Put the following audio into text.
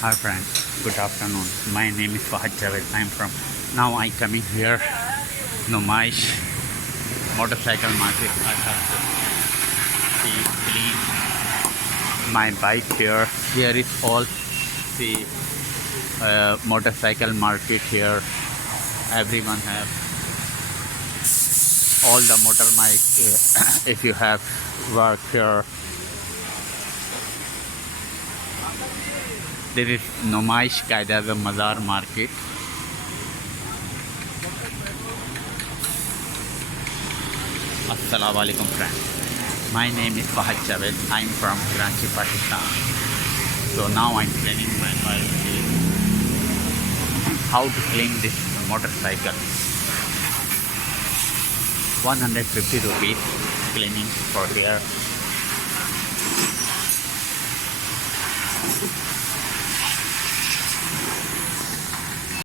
Hi friends, good afternoon. My name is Fahad Javed. I'm from now I coming here Numaish motorcycle market. I have to see clean my bike here. Here is all the motorcycle market here. Everyone have all the motor bike. If you have work here, there is Numaish Qaeda the Mazar market. Assalamu alaikum friends. My name is Fahad Javed. I'm from Karachi, Pakistan. So now I'm planning my bike how to clean this motorcycle. 150 rupees cleaning for here.